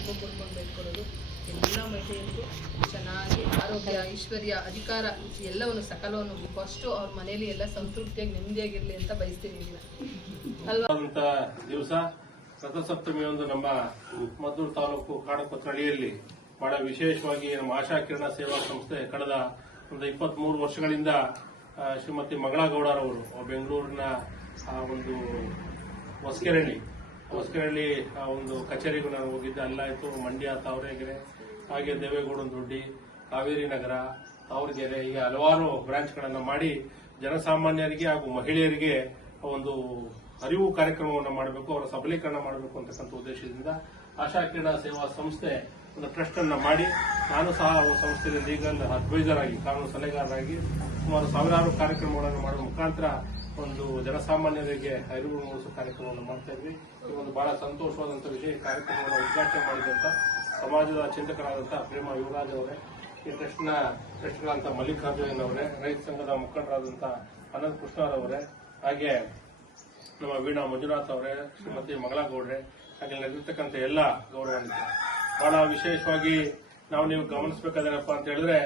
ಹಬ್ಬ ಕೊಡ್ಕೊಂಡು ಬೇಡ್ಕೊಳ್ಳೋದು ಎಲ್ಲ ಮಹಿಳೆಯರಿಗೂ ಚೆನ್ನಾಗಿ ಆರೋಗ್ಯ ಐಶ್ವರ್ಯ ಅಧಿಕಾರ ಎಲ್ಲವನ್ನು ಸಕಲವನ್ನು ಫಸ್ಟು ಅವ್ರ ಮನೆಯಲ್ಲಿ ಎಲ್ಲ ಸಂತೃಪ್ತಿಯಾಗಿ ನೆಮ್ಮದಿಯಾಗಿರಲಿ ಅಂತ ಬಯಸ್ತೀನಿ ಅಲ್ವಾ? ದಿವಸ ರಥಸಪ್ತಮಿ ಒಂದು ನಮ್ಮ ಮದ್ದೂರು ತಾಲೂಕು ಕಾಡಪತ್ರಳಿಯಲ್ಲಿ ಬಹಳ ವಿಶೇಷವಾಗಿ ನಮ್ಮ ಆಶಾ ಕಿರಣ ಸೇವಾ ಸಂಸ್ಥೆ ಕಳೆದ ಒಂದು ಇಪ್ಪತ್ಮೂರು ವರ್ಷಗಳಿಂದ ಆ, ಶ್ರೀಮತಿ ಮಗಳಗೌಡರವರು ಬೆಂಗಳೂರಿನ ಒಂದು ಹೊಸಕೆರಳ್ಳಿ ಹೊಸಕೆರಳ್ಳಿ, ಆ ಒಂದು ಕಚೇರಿಗೂ ನಾನು ಹೋಗಿದ್ದೆ. ಅಲ್ಲಾಯ್ತು ಮಂಡ್ಯ, ತಾವರೆಗೆರೆ, ಹಾಗೆ ದೇವೇಗೌಡನ ದೊಡ್ಡಿ, ಕಾವೇರಿ ನಗರ, ತಾವರೆಗೆರೆ, ಹೀಗೆ ಹಲವಾರು ಬ್ರಾಂಚ್ಗಳನ್ನು ಮಾಡಿ ಜನಸಾಮಾನ್ಯರಿಗೆ ಹಾಗೂ ಮಹಿಳೆಯರಿಗೆ ಒಂದು ಅರಿವು ಕಾರ್ಯಕ್ರಮವನ್ನು ಮಾಡಬೇಕು, ಅವರ ಸಬಲೀಕರಣ ಮಾಡಬೇಕು ಅಂತಕ್ಕಂಥ ಉದ್ದೇಶದಿಂದ ಆಶಾ ಕ್ರೀಡಾ ಸೇವಾ ಸಂಸ್ಥೆ ಒಂದು ಟ್ರಸ್ಟ್ ಅನ್ನ ಮಾಡಿ, ನಾನು ಸಹ ಸಂಸ್ಥೆಯ ಲೀಗಲ್ ಅಡ್ವೈಸರ್ ಆಗಿ, ಕಾನೂನು ಸಲಹೆಗಾರರಾಗಿ ಸುಮಾರು ಸಾವಿರಾರು ಕಾರ್ಯಕ್ರಮಗಳನ್ನು ಮಾಡುವ ಮುಖಾಂತರ ಒಂದು ಜನಸಾಮಾನ್ಯರಿಗೆ ಅರಿವು ಮೂಡಿಸುವ ಕಾರ್ಯಕ್ರಮವನ್ನು ಮಾಡ್ತಾ ಇದ್ವಿ. ಈ ಒಂದು ಬಹಳ ಸಂತೋಷವಾದಂಥ ವಿಷಯ ಕಾರ್ಯಕ್ರಮವನ್ನು ಉದ್ಘಾಟನೆ ಮಾಡಿದಂತ ಸಮಾಜದ ಚಿಂತಕರಾದಂತಹ ಪ್ರೇಮ ಯುವರಾಜ್ ಅವರೇ, ಈ ಟ್ರಸ್ಟ್ನ ಟ್ರಸ್ಟ್ಗಳಂತ ಮಲ್ಲಿಕಾರ್ಜುನ್ ಅವರೇ, ರೈತ ಸಂಘದ ಮುಖಂಡರಾದಂಥ ಅನಂತ್ ಕೃಷ್ಣರವರೇ ಹಾಗೆ ನಮ್ಮ ವೀಣಾ ಮಂಜುನಾಥ್ ಅವರೇ, ಶ್ರೀಮತಿ ಮಗಳಗೌಡ್ರೆ, ಹಾಗೆ ನಡೆದಿರ್ತಕ್ಕಂಥ ಎಲ್ಲ ಗೌರವಾನ್ವಿತ ಬಹಳ ವಿಶೇಷವಾಗಿ ನಾವು ನೀವು ಗಮನಿಸಬೇಕಾದೇನಪ್ಪ ಅಂತ ಹೇಳಿದ್ರೆ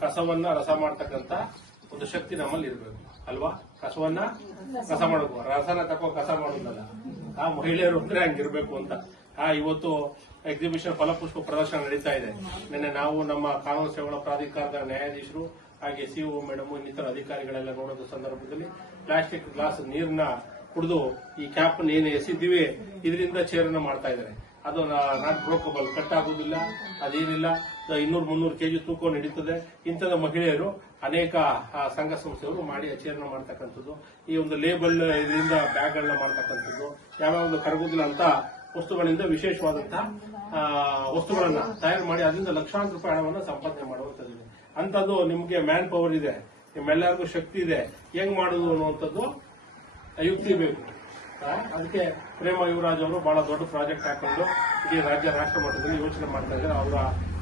ಕಸವನ್ನ ರಸ ಮಾಡ್ತಕ್ಕಂಥ ಒಂದು ಶಕ್ತಿ ನಮ್ಮಲ್ಲಿ ಇರಬೇಕು, ಅಲ್ವಾ? ಕಸವನ್ನ ಕಸ ಮಾಡಬೇಕು ರಸನ ತಕೋ ಕಸ ಮಾಡೋದಲ್ಲ ಆ ಮಹಿಳೆಯರು ಅಂದ್ರೆ ಹಂಗಿರ್ಬೇಕು ಅಂತ. ಆ, ಇವತ್ತು ಎಕ್ಸಿಬಿಷನ್ ಫಲಪುಷ್ಪ ಪ್ರದರ್ಶನ ನಡೀತಾ ಇದೆ. ನಿನ್ನೆ ನಾವು ನಮ್ಮ ಕಾನೂನು ಸೇವಾ ಪ್ರಾಧಿಕಾರದ ನ್ಯಾಯಾಧೀಶರು ಹಾಗೆ ಸಿಒ ಮೇಡಮ್ ಇನ್ನಿತರ ಅಧಿಕಾರಿಗಳೆಲ್ಲ ನೋಡೋದ ಸಂದರ್ಭದಲ್ಲಿ ಪ್ಲಾಸ್ಟಿಕ್ ಗ್ಲಾಸ್ ನೀರನ್ನ ಕುಡಿದು ಈ ಕ್ಯಾಪ್ ಏನು ಎಸಿದ್ದೀವಿ ಇದರಿಂದ ಚೇರನ್ನ ಮಾಡ್ತಾ ಇದ್ದಾರೆ. ಅದು ನಾಟ್ ಬ್ರೋಕಬಲ್ ಕಟ್ ಆಗುದಿಲ್ಲ, ಅದೇನಿಲ್ಲ. ಇನ್ನೂರು ಮುನ್ನೂರು ಕೆಜಿ ತೂಕ ನಡೀತದೆ. ಇಂಥದ ಮಹಿಳೆಯರು ಅನೇಕ ಸಂಘ ಸಂಸ್ಥೆಗಳು ಮಾಡಿ ಆಚರಣೆ ಮಾಡ್ತಕ್ಕಂಥದ್ದು. ಈ ಒಂದು ಲೇಬಲ್ ಇದರಿಂದ ಬ್ಯಾಗ್ಗಳನ್ನ ಮಾಡ್ತಕ್ಕಂಥದ್ದು. ಯಾವ್ಯಾವ ಕರಗುದಿಲ್ಲ ಅಂತ ವಸ್ತುಗಳಿಂದ ವಿಶೇಷವಾದಂತಹ ವಸ್ತುಗಳನ್ನ ತಯಾರು ಮಾಡಿ ಅದರಿಂದ ಲಕ್ಷಾಂತರ ರೂಪಾಯಿ ಹಣವನ್ನು ಸಂಪಾದನೆ ಮಾಡುವಂತದ್ದು ಅಂತದ್ದು ನಿಮ್ಗೆ ಮ್ಯಾನ್ ಪವರ್ ಇದೆ. ನಿಮ್ಮೆಲ್ಲರಿಗೂ ಶಕ್ತಿ ಇದೆ. ಹೆಂಗ್ ಮಾಡುದು ಅನ್ನುವಂಥದ್ದು ಯುಕ್ತಿ ಬೇಕು. ಅದಕ್ಕೆ ಪ್ರೇಮ ಯುವರಾಜ್ ಅವರು ಬಹಳ ದೊಡ್ಡ ಪ್ರಾಜೆಕ್ಟ್ ಹಾಕೊಂಡು ಇಡೀ ರಾಜ್ಯ ರಾಷ್ಟ್ರ ಮಟ್ಟದಲ್ಲಿ ಯೋಚನೆ ಮಾಡ್ತಾ ಇದ್ದಾರೆ. ಅವರ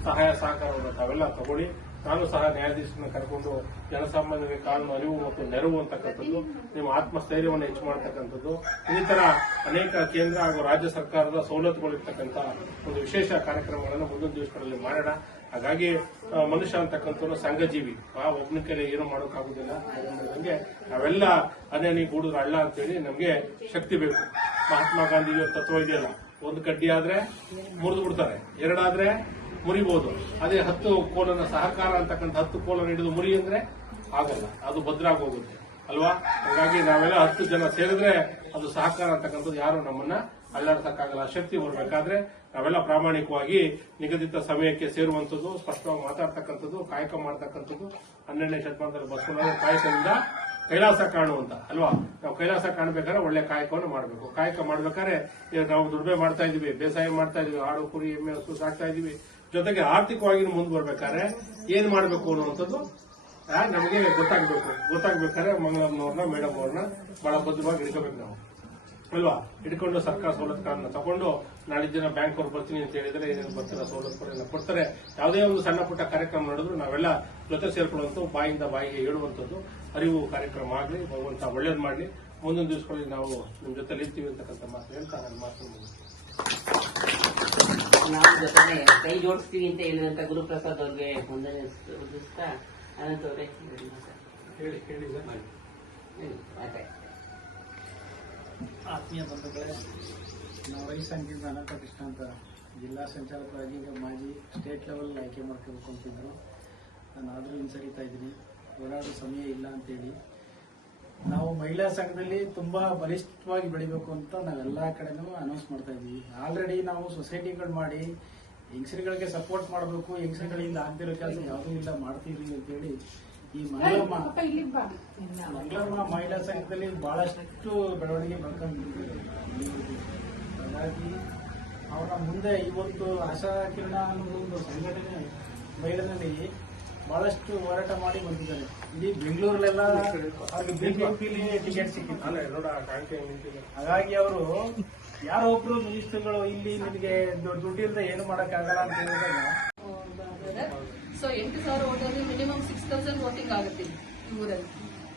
ಸಹಾಯ ಸಹಕಾರವನ್ನು ತಾವೆಲ್ಲ ತಗೊಳ್ಳಿ. ನಾನು ಸಹ ನ್ಯಾಯಾಧೀಶನ ಕರ್ಕೊಂಡು ಜನಸಾಮಾನ್ಯರಿಗೆ ಕಾನೂನು ಅರಿವು ಮತ್ತು ನೆರವು ಅಂತಕ್ಕಂಥದ್ದು, ನಿಮ್ಮ ಆತ್ಮಸ್ಥೈರ್ಯವನ್ನು ಹೆಚ್ಚು ಮಾಡತಕ್ಕಂಥದ್ದು ಇನ್ನಿತರ ಅನೇಕ ಕೇಂದ್ರ ಹಾಗೂ ರಾಜ್ಯ ಸರ್ಕಾರದ ಸವಲತ್ತುಗಳಿರ್ತಕ್ಕಂಥ ಒಂದು ವಿಶೇಷ ಕಾರ್ಯಕ್ರಮಗಳನ್ನು ಮುಂದಿನ ದಿವಸಗಳಲ್ಲಿ ಮಾಡೋಣ. ಹಾಗಾಗಿ ಮನುಷ್ಯ ಅಂತಕ್ಕಂಥವ್ರು ಸಂಘಜೀವಿ. ಆ ಒಬ್ಬನ ಕೈಲಿ ಏನು ಮಾಡೋಕ್ಕಾಗುದಿಲ್ಲ. ಹಾಗೆ ನಾವೆಲ್ಲ, ಅದೇ ನೀವು ಗೂಡಿದ್ರ ಅಳ್ಳ ಅಂತೇಳಿ ನಮಗೆ ಶಕ್ತಿ ಬೇಕು. ಮಹಾತ್ಮ ಗಾಂಧಿ ತತ್ವ ಇದೆಯಲ್ಲ, ಒಂದು ಕಡ್ಡಿ ಆದ್ರೆ ಮುರಿದು ಬಿಡ್ತಾರೆ. ಎರಡಾದ್ರೆ ಮುರಿಬಹುದು ಅದೇ ಹತ್ತು ಕೋಲನ ಸಹಕಾರ ಅಂತಕ್ಕಂಥ ಹತ್ತು ಕೋಲನ ಹಿಡಿದು ಮುರಿ ಅಂದ್ರೆ ಆಗಲ್ಲ, ಅದು ಭದ್ರ ಹೋಗುತ್ತೆ ಅಲ್ವಾ? ಹಾಗಾಗಿ ನಾವೆಲ್ಲ ಹತ್ತು ಜನ ಸೇರಿದ್ರೆ ಅದು ಸಹಕಾರ ಅಂತಕ್ಕಂಥದ್ದು ಯಾರು ನಮ್ಮನ್ನ ಅಲ್ಲಾಡ್ಸಕ್ಕಾಗಲ್ಲ. ಶಕ್ತಿ ಬರಬೇಕಾದ್ರೆ ನಾವೆಲ್ಲ ಪ್ರಾಮಾಣಿಕವಾಗಿ ನಿಗದಿತ ಸಮಯಕ್ಕೆ ಸೇರುವಂತದ್ದು ಸ್ಪಷ್ಟವಾಗಿ ಮಾತಾಡ್ತಕ್ಕಂಥದ್ದು, ಕಾಯಕ ಮಾಡ್ತಕ್ಕಂಥದ್ದು, ಹನ್ನೆರಡನೇ ಶತಮಾನದಲ್ಲಿ ಬಸವಣ್ಣ ಕಾಯಕದಿಂದ ಕೈಲಾಸ ಕಾಣುವಂತ ಅಲ್ವಾ? ನಾವು ಕೈಲಾಸ ಕಾಣಬೇಕಾದ್ರೆ ಒಳ್ಳೆ ಕಾಯಕವನ್ನು ಮಾಡಬೇಕು. ಕಾಯಕ ಮಾಡ್ಬೇಕಾದ್ರೆ ನಾವು ದುಡಿಮೆ ಮಾಡ್ತಾ ಇದೀವಿ ಬೇಸಾಯ ಮಾಡ್ತಾ ಇದೀವಿ ಆಡು ಕುರಿ, ಎಮ್ಮೆ, ಹಸು ಸಾಕ್ತಾ ಇದೀವಿ ಜೊತೆಗೆ ಆರ್ಥಿಕವಾಗಿ ಮುಂದೆ ಬರ್ಬೇಕಾದ್ರೆ ಏನ್ ಮಾಡಬೇಕು ಅನ್ನುವಂಥದ್ದು ನಮಗೆ ಗೊತ್ತಾಗ್ಬೇಕು. ಗೊತ್ತಾಗ್ಬೇಕಾದ್ರೆ ಮಂಗಳಮ್ಮನವ್ರನ್ನ ಮೇಡಮ್ ಅವ್ರನ್ನ ಬಹಳ ಬದ್ಧವಾಗಿ ಹಿಡ್ಕೋಬೇಕು ನಾವು. ಅಲ್ವಾ? ಹಿಡ್ಕೊಂಡು ಸರ್ಕಾರ ಸವಲತ್ತುಗಳನ್ನ ತಗೊಂಡು ನಾಳೆ ದಿನ ಬ್ಯಾಂಕ್ ಅವ್ರು ಬರ್ತೀನಿ ಅಂತ ಹೇಳಿದ್ರೆ ಏನೇನು ಬರ್ತಾರೆ ಸವಲತ್ತುಗಳನ್ನ ಕೊಡ್ತಾರೆ? ಯಾವುದೇ ಒಂದು ಸಣ್ಣ ಪುಟ್ಟ ಕಾರ್ಯಕ್ರಮ ನಡೆದ್ರು ನಾವೆಲ್ಲ ಜೊತೆ ಸೇರ್ಕೊಳ್ಳುವಂಥ ಬಾಯಿಂದ ಬಾಯಿಗೆ ಹೇಳುವಂಥದ್ದು, ಅರಿವು ಕಾರ್ಯಕ್ರಮ ಆಗಲಿ, ಭಗವಂತ ಒಳ್ಳೇದು ಮಾಡಲಿ. ಮುಂದಿನ ದಿವಸಗಳಲ್ಲಿ ನಾವು ನಿಮ್ಮ ಜೊತೆ ಇರ್ತೀವಿ ಅಂತಕ್ಕಂಥ ಮಾತು ಹೇಳ್ತಾ ನನ್ನ ಮಾತು ನಾವು ಜೊತೆ ಕೈ ಜೋಡಿಸ್ತೀವಿ ಅಂತ ಹೇಳಿದಂತ ಗುರುಪ್ರಸಾದ್ ಅವ್ರಿಗೆ ಸಲ್ಲಿಸ್ತಾ ಅನಂತ್ ಅವರೇ ಹೇಳಿ. ಹೇಳಿ ಹೇಳಿ ಸರ್. ಹೇಳಿ, ಮಾತಾಡಿ. ಆತ್ಮೀಯ ಬಂಧುಗಳೇ ನಾವು ರೈತ ಸಂಘದಿಂದ ಅನಂತ ಕೃಷ್ಣ ಅಂತ ಜಿಲ್ಲಾ ಸಂಚಾಲಕರಾಗಿ ಈಗ ಮಾಜಿ ಸ್ಟೇಟ್ ಲೆವೆಲ್ ಆಯ್ಕೆ ಮಾಡ್ಕೋಬೇಕು ಅಂತಿದ್ರು ನಾನು ಆದರೂ ಹಿಂಸರಿತಾ ಇದ್ದೀನಿ ಓಡಾಡೋ ಸಮಯ ಇಲ್ಲ ಅಂತೇಳಿ ನಾವು ಮಹಿಳಾ ಸಂಘದಲ್ಲಿ ತುಂಬಾ ಬಲಿಷ್ಠವಾಗಿ ಬೆಳಿಬೇಕು ಅಂತ ನಾವೆಲ್ಲ ಕಡೆನೂ ಅನೌನ್ಸ್ ಮಾಡ್ತಾ ಇದ್ದೀವಿ ಆಲ್ರೆಡಿ ನಾವು ಸೊಸೈಟಿಗಳು ಮಾಡಿ ಹೆಂಗಸರುಗಳಿಗೆ ಸಪೋರ್ಟ್ ಮಾಡಬೇಕು ಹೆಂಗಸರುಗಳಿಂದ ಆಗ್ತಿರೋ ಕೆಲಸ ಯಾವುದೂ ಇಲ್ಲ ಮಾಡ್ತೀವಿ ಅಂತೇಳಿ ಈ ಮಂಗಳಮ್ಮ ಮಂಗಳಮ್ಮ ಮಹಿಳಾ ಸಂಘದಲ್ಲಿ ಬಹಳಷ್ಟು ಬೆಳವಣಿಗೆ ಬರ್ಕೊಂಡಿದ್ದಾರೆ ಹಾಗಾಗಿ ಅವರ ಮುಂದೆ ಇವತ್ತು ಆಶಾ ಕಿರಣ ಅನ್ನೋ ಒಂದು ಸಂಘಟನೆ ಮಹಿಳೆಯಲ್ಲಿ ಬಹಳಷ್ಟು ಹೋರಾಟ ಮಾಡಿ ಬಂದಿದ್ದಾರೆ. ಇಡೀ ಬೆಂಗಳೂರಲ್ಲೆಲ್ಲ ಅವ್ರಿಗೆ ಬಿಜೆಪಿಲಿ ಟಿಕೆಟ್ ಸಿಕ್ಕಿತ್ತು. ಹಾಗಾಗಿ ಅವರು ಯಾರೋ ಒಬ್ರು ಮಿನಿಸ್ಟರ್ಗಳು ಇಲ್ಲಿ ನಿಮಗೆ ದುಡ್ಡಿಲ್ಲದೆ ಏನು ಮಾಡೋಕ್ಕಾಗಲ್ಲ ಅಂತ ಹೇಳಿದಾಗ ಸೊ ಎಂಟು ಸಾವಿರ ಓಟಲ್ಲಿ ಮಿನಿಮಮ್ ಸಿಕ್ಸ್ ತೌಸಂಡ್ ವೋಟಿಂಗ್ ಆಗುತ್ತೆ ಈ ಊರಲ್ಲಿ.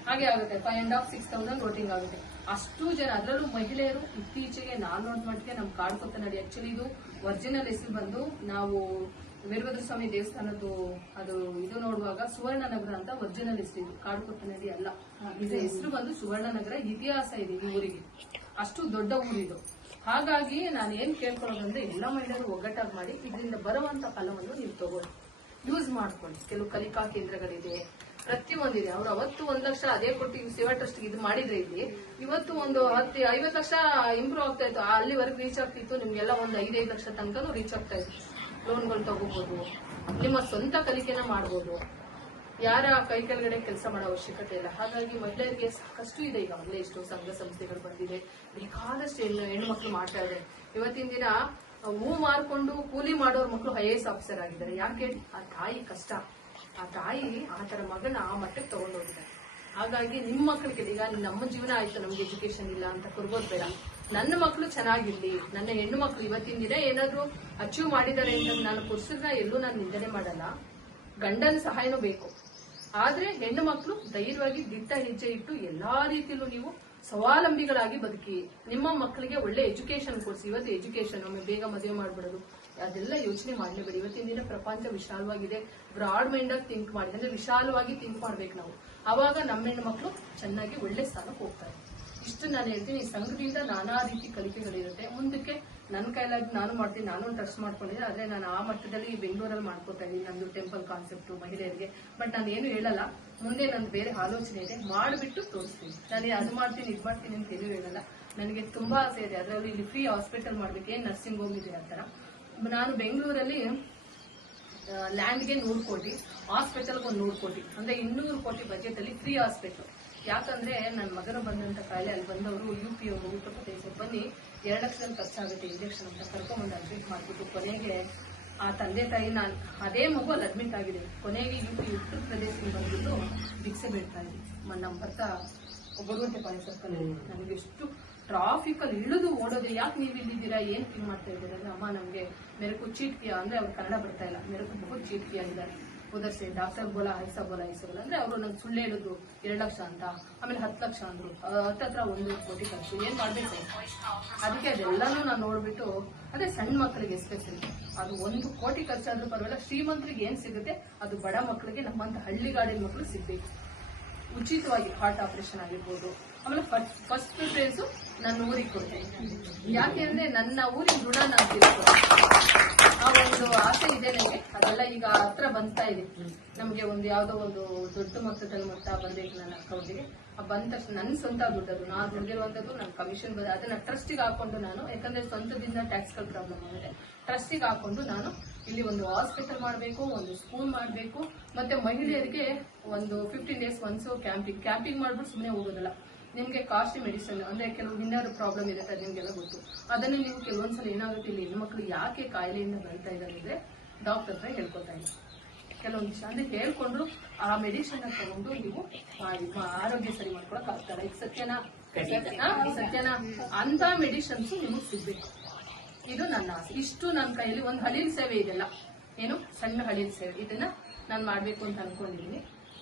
ಹಾಗೆ ಆಗುತ್ತೆ five and half six thousand voting ಆಗುತ್ತೆ. ಅಷ್ಟು ಜನ ಅದರಲ್ಲೂ ಮಹಿಳೆಯರು ಇತ್ತೀಚೆಗೆ ನಾನು ನೋಡಿದ ಮಟ್ಟಿಗೆ ನಮ್ಮ ಕಾಡ್ಕೊತ್ತನಡಿ ಆಕ್ಚುಲಿ ಇದು ಒರಿಜಿನಲ್ ಹೆಸರು ಬಂದು ನಾವು ವೀರಭದ್ರ ಸ್ವಾಮಿ ದೇವಸ್ಥಾನದ್ದು ಅದು ಇದು ನೋಡುವಾಗ ಸುವರ್ಣ ನಗರ ಅಂತ ಒರಿಜಿನಲ್ ಹೆಸರು ಇದು. ಕಾಡ್ಕೊತ್ತನಡಿ ಅಲ್ಲ. ಇದು ಹೆಸರು ಬಂದು ಸುವರ್ಣ ನಗರ ಇತಿಹಾಸ ಇದೆ ಈ ಊರಿಗೆ. ಅಷ್ಟು ದೊಡ್ಡ ಊರಿದು. ಹಾಗಾಗಿ ನಾನು ಏನ್ ಕೇಳ್ಕೊಳ್ಳೋದಂದ್ರೆ ಎಲ್ಲ ಮಹಿಳೆಯರು ಒಗ್ಗಟ್ಟಾಗಿ ಮಾಡಿ ಇದರಿಂದ ಬರುವಂತ ಫಲವನ್ನು ನೀವು ತಗೋರಿ ಯೂಸ್ ಮಾಡ್ಕೊಳ್ಳಿ. ಕೆಲವು ಕಲಿಕಾ ಕೇಂದ್ರಗಳಿದೆ. ಪ್ರತಿಯೊಂದಿದೆ ಅವ್ರು ಅವತ್ತು ಒಂದ್ ಲಕ್ಷ ಅದೇ ಕೊಟ್ಟು ಸೇವಾ ಟ್ರಸ್ಟ್ ಇದು ಮಾಡಿದ್ರೆ ಇಲ್ಲಿ, ಇವತ್ತು ಒಂದು ಹತ್ತು, ಐವತ್ತು ಲಕ್ಷ ಇಂಪ್ರೂವ್ ಆಗ್ತಾ ಇತ್ತು. ಅಲ್ಲಿವರೆಗೂ ರೀಚ್ ಆಗ್ತಿತ್ತು ನಿಮ್ಗೆಲ್ಲ ಒಂದು ಐದೈದು ಲಕ್ಷ ತನಕನೂ ರೀಚ್ ಆಗ್ತಾ ಇತ್ತು. ಲೋನ್ಗಳು ತಗೋಬಹುದು ನಿಮ್ಮ ಸ್ವಂತ ಕಲಿಕೆನ ಮಾಡ್ಬೋದು. ಯಾರ ಕೈ ಕೆಳಗಡೆ ಕೆಲಸ ಮಾಡೋ ಅವಶ್ಯಕತೆ ಇಲ್ಲ. ಹಾಗಾಗಿ ಮಹಿಳೆಯರಿಗೆ ಸಾಕಷ್ಟು ಇದೆ ಈಗ. ಮೊದಲೇ ಎಷ್ಟೋ ಸಂಘ ಸಂಸ್ಥೆಗಳು ಬಂದಿದೆ. ಬೇಕಾದಷ್ಟು ಹೆಣ್ಣು ಹೆಣ್ಮಕ್ಳು ಮಾಡ್ತಾ ಇದೆ ಇವತ್ತಿನ ದಿನ ಹೂ ಮಾರ್ಕೊಂಡು ಕೂಲಿ ಮಾಡೋರ್ ಮಕ್ಕಳು ಐ ಎಸ್ ಆಫೀಸರ್ ಆಗಿದ್ದಾರೆ. ಯಾಕೆ? ಆ ತಾಯಿ ಕಷ್ಟ. ಆ ತಾಯಿ ಆ ತರ ಮಗನ ಆ ಮಟ್ಟಕ್ಕೆ ತಗೊಂಡೋಗಿದ್ದಾರೆ ಹಾಗಾಗಿ ನಿಮ್ಮ ಮಕ್ಕಳಿಗೆ, ಈಗ ನಮ್ಮ ಜೀವನ ಆಯ್ತು, ನಮ್ಗೆ ಎಜುಕೇಶನ್ ಇಲ್ಲ ಅಂತ ಕೊರ್ಬೋದು ಬೇಡ. ನನ್ನ ಮಕ್ಕಳು ಚೆನ್ನಾಗಿರ್ಲಿ. ನನ್ನ ಹೆಣ್ಣು ಮಕ್ಕಳು ಇವತ್ತಿನ ದಿನ ಏನಾದ್ರು ಅಚೀವ್ ಮಾಡಿದ್ದಾರೆ ಅಂತ ನಾನು ಪುರುಷರನ್ನ ಎಲ್ಲೂ ನಾನು ನಿಂದನೆ ಮಾಡಲ್ಲ. ಗಂಡನ ಸಹಾಯನೂ ಬೇಕು. ಆದ್ರೆ ಹೆಣ್ಣು ಮಕ್ಕಳು ಧೈರ್ಯವಾಗಿ ದಿಟ್ಟ ಹೆಜ್ಜೆ ಇಟ್ಟು ಎಲ್ಲಾ ರೀತಿಯಲ್ಲೂ ನೀವು ಸ್ವಾವಲಂಬಿಗಳಾಗಿ ಬದುಕಿ, ನಿಮ್ಮ ಮಕ್ಕಳಿಗೆ ಒಳ್ಳೆ ಎಜುಕೇಶನ್ ಕೊಡಿಸಿ. ಇವತ್ತು ಎಜುಕೇಶನ್ ಒಮ್ಮೆ ಬೇಗ ಮದುವೆ ಮಾಡ್ಬಿಡೋದು, ಅದೆಲ್ಲ ಯೋಚನೆ ಮಾಡಲೇಬೇಡಿ ಇವತ್ತಿನ ದಿನ ಪ್ರಪಂಚ ವಿಶಾಲವಾಗಿದೆ. ಬ್ರಾಡ್ ಮೈಂಡ್ ಆಗಿ ಥಿಂಕ್ ಮಾಡಿ ಅಂದ್ರೆ ವಿಶಾಲವಾಗಿ ಥಿಂಕ್ ಮಾಡ್ಬೇಕು ನಾವು. ಅವಾಗ ನಮ್ಮ ಹೆಣ್ಣು ಮಕ್ಕಳು ಚೆನ್ನಾಗಿ ಒಳ್ಳೆ ಸ್ಥಾನಕ್ಕೆ ಹೋಗ್ತಾರೆ. ಇಷ್ಟು ನಾನು ಹೇಳ್ತೀನಿ. ಸಂಘದಿಂದ ನಾನಾ ರೀತಿ ಕಲಿಕೆಗಳಿರುತ್ತೆ. ಮುಂದಕ್ಕೆ ನನ್ನ ಕೈಲಾಗಿ ನಾನು ಮಾಡ್ತೀನಿ, ನಾನು ಟಚ್ ಮಾಡ್ಕೊಂಡಿದ್ದೆ ಆದರೆ ನಾನು ಆ ಮಟ್ಟದಲ್ಲಿ ಬೆಂಗಳೂರಲ್ಲಿ ಮಾಡ್ಕೋತಾ ಇದ್ದೀನಿ, ನಂದು ಟೆಂಪಲ್ ಕಾನ್ಸೆಪ್ಟ್ ಮಹಿಳೆಯರಿಗೆ. ಬಟ್ ನಾನು ಏನು ಹೇಳಲ್ಲ, ಮುಂದೆ ನಂದು ಬೇರೆ ಆಲೋಚನೆ ಇದೆ, ಮಾಡಿಬಿಟ್ಟು ತೋರಿಸ್ತೀನಿ. ನಾನು ಅದು ಮಾಡ್ತೀನಿ, ಇದು ಮಾಡ್ತೀನಿ ಅಂತ ಏನು ಹೇಳಲ್ಲ. ನನಗೆ ತುಂಬಾ ಆಸೆ ಇದೆ, ಅದರಲ್ಲಿ ಇಲ್ಲಿ ಫ್ರೀ ಹಾಸ್ಪಿಟಲ್ ಮಾಡಬೇಕು, ಏನು ನರ್ಸಿಂಗ್ ಹೋಮ್ ಇದೆ ಆ ಥರ. ನಾನು ಬೆಂಗಳೂರಲ್ಲಿ ಲ್ಯಾಂಡ್ಗೆ ನೂರು ಕೋಟಿ ಹಾಸ್ಪಿಟಲ್ಗೆ ಒಂದು ನೂರು ಕೋಟಿ, ಅಂದರೆ ಇನ್ನೂರು ಕೋಟಿ ಬಜೆಟಲ್ಲಿ ಫ್ರೀ ಹಾಸ್ಪಿಟಲ್ ಯಾಕಂದ್ರೆ ನನ್ನ ಮಗನ ಬಂದಂತ ಕಾಯಿಲೆ ಅಲ್ಲಿ ಬಂದವರು ಯು ಪಿ ಅವರು ಉತ್ತರ ಪ್ರದೇಶಕ್ಕೆ ಬನ್ನಿ ಎರಡು ಲಕ್ಷದಲ್ಲಿ ಖರ್ಚಾಗುತ್ತೆ ಇಂಜೆಕ್ಷನ್ ಅಂತ ಕರ್ಕೊಂಡ್ಬಂದು ಅಡ್ಮಿಟ್ ಮಾಡ್ಬಿಟ್ಟು ಕೊನೆಗೆ ಆ ತಂದೆ ತಾಯಿ ನಾನು ಅದೇ ಮಗು ಅಲ್ಲಿ ಅಡ್ಮಿಟ್ ಆಗಿದೆ. ಕೊನೆಗೆ ಯು ಪಿ ಉತ್ತರ ಪ್ರದೇಶಕ್ಕೆ ಬಂದ್ಬಿಟ್ಟು ಭಿಕ್ಷೆ ಬೀಳ್ತಾ ಇದ್ವಿ ನಮ್ಮ ಬರ್ತಾ ಬರುವಂತೆ ಪಾಳಿ ಸರ್ಕಲ್ ನನಗೆ ಎಷ್ಟು ಟ್ರಾಫಿಕ್ ಅಲ್ಲಿ ಇಳಿದು ಓಡೋದು ಯಾಕೆ ನೀವು ಇಲ್ಲಿದ್ದೀರಾ ಏನ್ ಫೀಲ್ ಮಾಡ್ತಾ ಇದ್ದೀರಾ ಅಂದ್ರೆ ಅಮ್ಮ ನಮಗೆ ಮೆರಕು ಚೀಟ್ ಕಿಯಾ ಅಂದ್ರೆ ಅವ್ರು ಕನ್ನಡ ಬರ್ತಾ ಇಲ್ಲ. ಮೇರೆಕು ಬಹು ಚೀಟ್ ಕಿಯಾ ಇದ್ದಾರೆ ಉದರ್ ಸೆ ಡಾಕ್ಟರ್ ಬೋಲಾ, ಐಸಾ ಬೋಲಾ ಐಸಾ ಬೋಲಾ ಅಂದ್ರೆ ಅವರು ನಂಗೆ ಸುಳ್ಳು ಹೇಳಿದ್ರು ಎರಡು ಲಕ್ಷ ಅಂತ, ಆಮೇಲೆ ಹತ್ತು ಲಕ್ಷ ಅಂದ್ರು. ಹತ್ತತ್ರ ಒಂದು ಕೋಟಿ ಖರ್ಚು. ಏನ್ ಮಾಡ್ಬೇಕು? ಅದಕ್ಕೆ ಅದೆಲ್ಲಾನು ನಾನು ನೋಡ್ಬಿಟ್ಟು, ಅದೇ ಸಣ್ಣ ಮಕ್ಕಳಿಗೆ ಎಸ್ಪೆಷಲಿ ಅದು ಒಂದು ಕೋಟಿ ಖರ್ಚಾದ್ರೂ ಪರವಾಗಿಲ್ಲ, ಶ್ರೀಮಂತರಿಗೆ ಏನ್ ಸಿಗುತ್ತೆ? ಅದು ಬಡ ಮಕ್ಕಳಿಗೆ ನಮ್ಮಂತ ಹಳ್ಳಿಗಾಡಿನ ಮಕ್ಕಳು ಸಿಗ್ಬೇಕು. ಉಚಿತವಾಗಿ ಹಾರ್ಟ್ ಆಪರೇಷನ್ ಆಗಿರ್ಬೋದು. ಆಮೇಲೆ ಫಸ್ಟ್ ಪ್ರಿಫರೆನ್ಸ್ ನನ್ನ ಊರಿಗೆ ಕೊಡ್ತೇನೆ. ಯಾಕೆಂದ್ರೆ ನನ್ನ ಊರಿನ ಋಣ ನಾನು ತೀರ್ಸ್ಕೊಳ್ಳೋದು. ಆ ಒಂದು ಆಸೆ ಇದೆ ನನಗೆ ಅದೆಲ್ಲ ಈಗ ಹತ್ರ ಬಂತಾ ಇದೆ. ನಮ್ಗೆ ಒಂದು ಯಾವ್ದೋ ಒಂದು ದೊಡ್ಡ ಮೊತ್ತದಲ್ಲಿ ಮೊತ್ತ ಬರ್ಬೇಕು ನನ್ನ ಆ ಬಂದ ತಕ್ಷಣ ನನ್ನ ಸ್ವಂತ ದುಡ್ಡದು ನಾನು ದುಡ್ಡಿರುವಂತದ್ದು ನನ್ನ ಕಮಿಷನ್ ಬರೋದು ಅದನ್ನ ಟ್ರಸ್ಟಿಗೆ ಹಾಕೊಂಡು ನಾನು ಯಾಕಂದ್ರೆ ಸ್ವಂತದಿಂದ ಟ್ಯಾಕ್ಸ್ಗಳ ಪ್ರಾಬ್ಲಮ್ ಆಗಿದೆ ಟ್ರಸ್ಟಿಗೆ ಹಾಕೊಂಡು ನಾನು ಇಲ್ಲಿ ಒಂದು ಹಾಸ್ಪಿಟಲ್ ಮಾಡಬೇಕು, ಒಂದು ಸ್ಕೂಲ್ ಮಾಡಬೇಕು. ಮತ್ತೆ ಮಹಿಳೆಯರಿಗೆ ಒಂದು fifteen days once camping camping ಮಾಡ್ಬಿಟ್ಟು ಸುಮ್ಮನೆ ಹೋಗೋದಲ್ಲ. ನಿಮ್ಗೆ ಕಾಸ್ಟ್ಲಿ ಮೆಡಿಸಿನ್ ಅಂದರೆ ಕೆಲವು ವಿನ್ನರ್ ಪ್ರಾಬ್ಲಮ್ ಇರುತ್ತೆ ಅದು ನಿಮ್ಗೆಲ್ಲ ಗೊತ್ತು. ಅದನ್ನು ನೀವು ಕೆಲವೊಂದ್ಸಲ ಏನಾಗುತ್ತೆ ಇಲ್ಲಿ ಹೆಣ್ಮಕ್ಳು ಯಾಕೆ ಕಾಯಿಲೆಯಿಂದ ಬರ್ತಾ ಇದ್ದಾರೆ ಅಂದರೆ ಡಾಕ್ಟರ್ ಹತ್ರ ಹೇಳ್ಕೊತಾ ಇಲ್ಲ ಕೆಲವೊಂದು ವಿಷಯ ಅಂದರೆ ಹೇಳ್ಕೊಂಡು ಆ ಮೆಡಿಸಿನ್ ತಗೊಂಡು ನೀವು ಆರೋಗ್ಯ ಸರಿ ಮಾಡ್ಕೊಳಕ್ ಆಗ್ತಾರೆ ಈಗ ಸತ್ಯನಾ ಸತ್ಯನಾ ಅಂತ ಮೆಡಿಸನ್ಸ್ ನಿಮಗೆ ಸಿಗ್ಬೇಕು. ಇದು ನನ್ನ ಆಸೆ. ಇಷ್ಟು ನನ್ನ ಕೈಯಲ್ಲಿ ಒಂದು ಹಳಿಲ್ ಸೇವೆ ಇದೆಲ್ಲ ಏನು? ಸಣ್ಣ ಹಳಿಲ್ ಸೇವೆ. ಇದನ್ನ ನಾನು ಮಾಡ್ಬೇಕು ಅಂತ ಅನ್ಕೊಂಡಿದ್ದೀನಿ.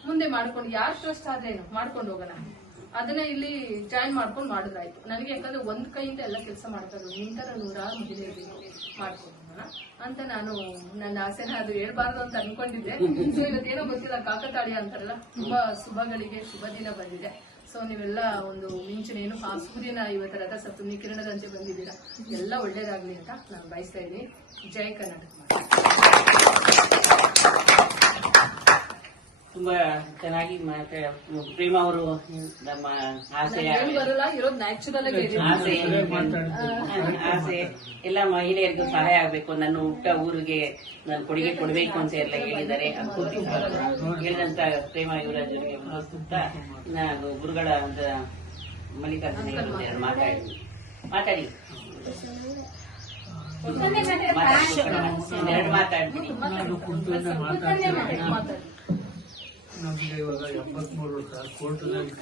ಮುಂದೆ ಮಾಡ್ಕೊಂಡು ಯಾರು ಟ್ರಸ್ಟ್ ಆದ್ರೆ ಏನು ಮಾಡ್ಕೊಂಡು ಹೋಗೋಣ. ಅದನ್ನ ಇಲ್ಲಿ ಜಾಯಿನ್ ಮಾಡ್ಕೊಂಡು ಮಾಡಿದ್ರಾಯ್ತು. ನನಗೆ ಯಾಕಂದ್ರೆ ಒಂದ್ ಕೈಯಿಂದ ಎಲ್ಲ ಕೆಲಸ ಮಾಡ್ತಾರೆ ನಿಂತರ ನೂರಾರು ಮಹಿಳೆಯರಿಗೆ ಮಾಡ್ಕೊಂಡು ಹೋಗೋಣ ಅಂತ ನಾನು ನನ್ನ ಆಸೆನ ಅದು ಹೇಳ್ಬಾರ್ದು ಅಂತ ಅನ್ಕೊಂಡಿದ್ದೆ. ಸೊ ಇವತ್ತೇನೋ ಗೊತ್ತಿಲ್ಲ ಕಾಕತಾಳಿ ಅಂತಾರಲ್ಲ? ತುಂಬಾ ಶುಭಗಳಿಗೆ ಶುಭ ದಿನ ಬಂದಿದೆ. ಸೊ ನೀವೆಲ್ಲ ಒಂದು ಮಿಂಚನೇನು ಆ ಸೂರ್ಯನ ಇವತ್ತು ರಥ ಸಪ್ತಮಿ ಕಿರಣದಂತೆ ಬಂದಿದ್ದೀರಾ? ಎಲ್ಲ ಒಳ್ಳೇದಾಗ್ಲಿ ಅಂತ ನಾನು ಬಯಸ್ತಾ ಇದ್ದೀನಿ. ಜೈ ಕರ್ನಾಟಕ ತುಂಬಾ ಚೆನ್ನಾಗಿ ಪ್ರೇಮ ಅವರು ನಮ್ಮ ಆಸೆ. ಆಸೆ ಆಸೆ. ಎಲ್ಲ ಮಹಿಳೆಯರಿಗೂ ಸಹಾಯ ಆಗ್ಬೇಕು. ನನ್ನ ಹುಟ್ಟ ಊರಿಗೆ ನಾನು ಕೊಡುಗೆ ಕೊಡಬೇಕು ಅಂತ ಎಲ್ಲ ಹೇಳಿದ್ದಾರೆ. ಹೇಳಿದಂತ ಪ್ರೇಮ ಯುವರಾಜ್ ಅವರಿಗೆ ಮನಸ್ಸುತ್ತಾ ನಾನು ಗುರುಗಳ ಅಂತ ಮಲ್ಲಿಕಾರ್ಜುನ ಮಾತಾಡಿ. ಮಾತಾಡಿ. ಎರಡು ಮಾತಾಡ್ತೀನಿ. ಮಾತಾಡಿ. ನಮ್ಗೆ ಇವಾಗ ಎಂಬತ್ಮೂರು ಕೋರ್ಟ್ನಲ್ಲಿ